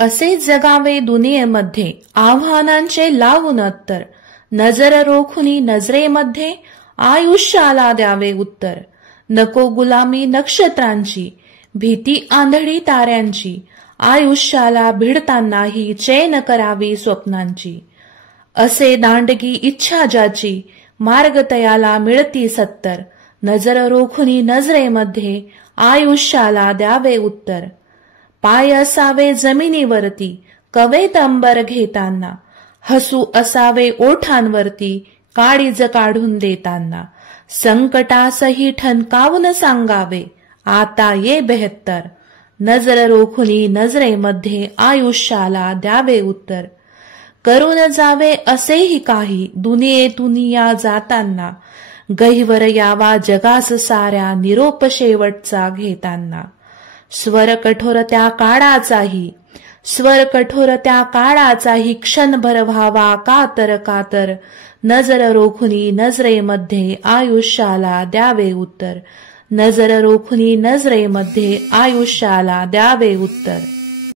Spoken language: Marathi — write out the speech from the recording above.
असे जगावे दुनियेमध्ये आव्हानांचे लावून अत्तर, नजर रोखुनी नजरेमध्ये आयुष्याला द्यावे उत्तर. नको गुलामी नक्षत्रांची, भीती आंधळी ताऱ्यांची, आयुष्याला भिडतानाही चैन करावी स्वप्नांची. असे दांडगी इच्छा ज्याची, मार्ग तयाला मिळती सत्तर, नजर रोखुनी नजरेमध्ये आयुष्याला द्यावे उत्तर. पाय असावे जमिनीवरती, कवेत अंबर घेताना, हसू असावे ओठांवरती, काळीज काढून देताना. संकटासही ठणकावून सांगावे, आता ये बेहत्तर, नजर रोखुनी नजरेमध्ये आयुष्याला द्यावे उत्तर. करून जावे असेही काही दुनियेतून या जाताना, गहिवर यावा जगास साऱ्या निरोप शेवटचा घेताना. स्वर कठोर त्या काळाचाही, स्वर कठोर त्या काळाचाही क्षणभर व्हावा कातर कातर, नजर रोखुनी नजरेमध्ये आयुष्याला द्यावे उत्तर, नजर रोखुनी नजरेमध्ये आयुष्याला द्यावे उत्तर.